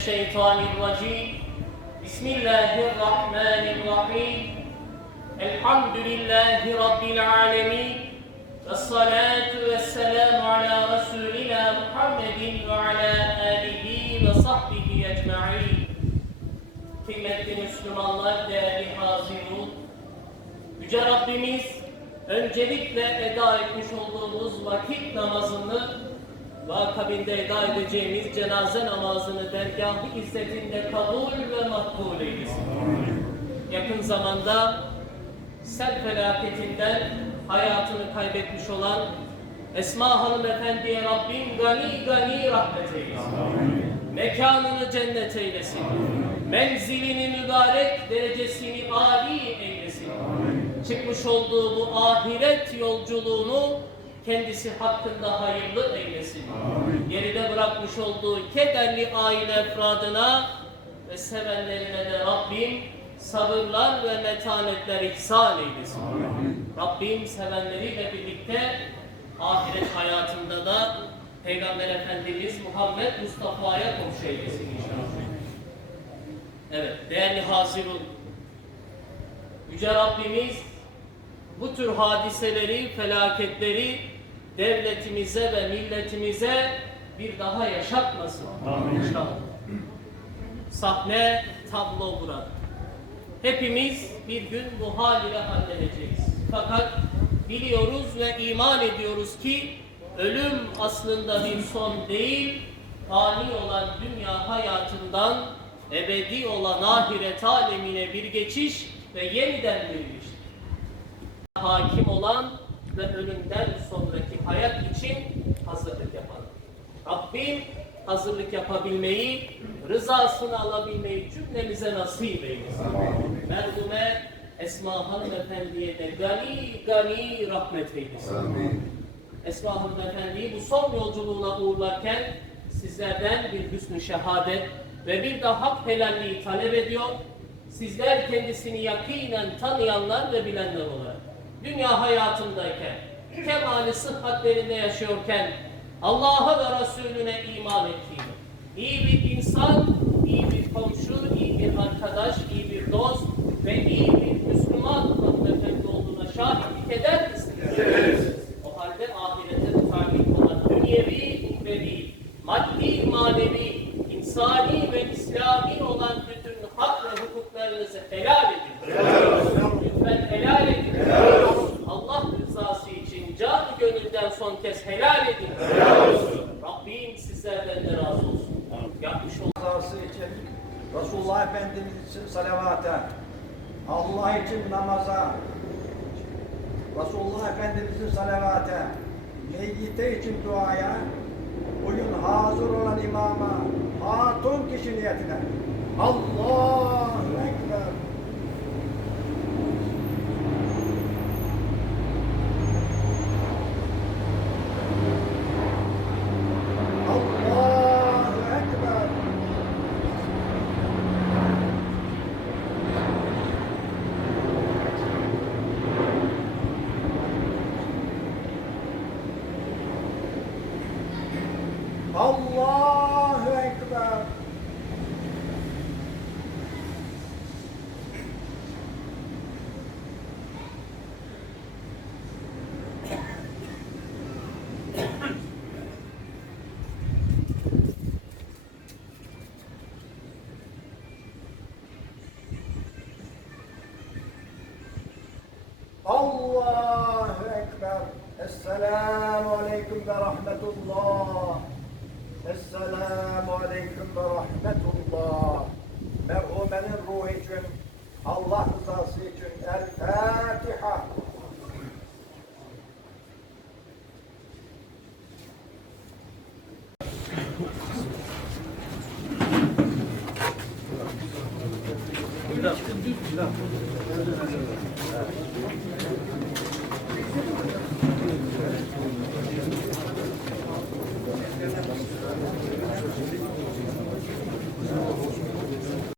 الشيطان الرجيم بسم الله الرحمن الرحيم الحمد لله رب العالمين والصلاة والسلام على رسولنا محمد وعلى آله وصحبه أجمعين Kıymetli Müslümanlar, değerli hazirun, Yüce Rabbimiz öncelikle eda etmiş olduğumuz vakit namazını ve akabinde eda edeceğimiz cenaze namazını dergâh-ı izzetinde kabul ve makbul eylesin. Yakın zamanda sel felaketinden hayatını kaybetmiş olan Esma hanımefendiye Rabbim gani gani rahmet eylesin. Mekanını cennet eylesin. Menzilini mübarek, derecesini âli eylesin. Çıkmış olduğu bu ahiret yolculuğunu kendisi hakkında hayırlı eylesin. Geride bırakmış olduğu kederli aile efradına ve sevenlerine de Rabbim sabırlar ve metanetler ihsan eylesin. Rabbim sevenleriyle birlikte ahiret hayatında da Peygamber Efendimiz Muhammed Mustafa'ya komşu eylesin inşallah. Evet, değerli hazirun, Yüce Rabbimiz bu tür hadiseleri, felaketleri devletimize ve milletimize bir daha yaşatmasın. İnşallah. Sahne, tablo burada. Hepimiz bir gün bu hal ile halledeceğiz. Fakat biliyoruz ve iman ediyoruz ki ölüm aslında bir son değil, fani olan dünya hayatından ebedi olan ahiret alemine bir geçiş ve yeniden diriliş. Hakim olan ve ölümden sonraki hayat için hazırlık yapan. Rabbim hazırlık yapabilmeyi, rızasını alabilmeyi cümlemize nasip eylesin. Merhume Esma Hanımefendi'ye de gani gani rahmet eylesin. Esma Hanımefendi'yi bu son yolculuğuna uğurlarken sizlerden bir hüsnü şehadet ve bir de hak helalliği talep ediyor. Sizler kendisini yakinen tanıyanlar ve bilenler olarak dünya hayatındayken, kemali sıhhatlerinde yaşıyorken Allah'a ve Resulüne iman ettiğini, iyi bir insan, iyi bir komşu, iyi bir arkadaş, iyi bir dost ve iyi bir Müslüman hanımefendi olduğuna şahitlik eder misiniz? O halde ahirete mutabık olan dünyevi değil, maddi, manevi, insani ve İslami olan bütün hak ve hukuklarınızı helal edin. Lütfen helal edin. Allah rızası için canı gönülden son kez helal edin. Rabbim sizlerden de razı olsun. Yapmış olduğunuz rızası için, Resulullah Efendimiz için salavata, Allah için namaza, Resulullah Efendimiz'in salavata, meyyite için duaya, bugün hazır olan imama, hatun kişi niyetine, Allahu Ekber. Allahu Ekber. Allahu Ekber. Allahu Ekber. Esselamu Aleyküm ve Rahmetullah. Esselamu Aleyküm ve Rahmetullah. Merhumenin ruhu için, Allah rızası için El Biraz, biraz.